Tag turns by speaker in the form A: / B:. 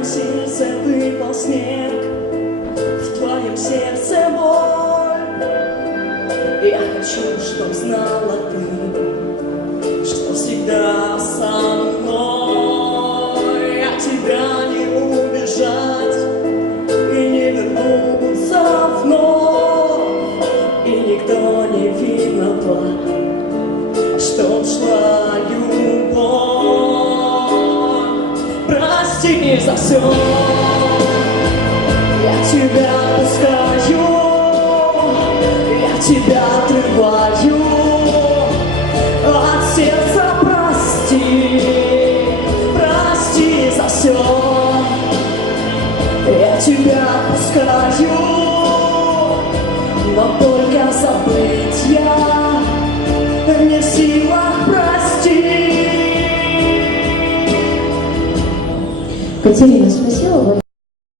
A: твоем сердце выпал снег, в твоем сердце боль. Я хочу, чтоб знала ты, что всегда со мной. Я тебя не убежать и не вернуться вновь. И никто не виноват, что ушло. прости за все. Я тебя пускаю, я тебя отрываю. От сердца прости, прости за все.
B: Катерина, спросила. большое.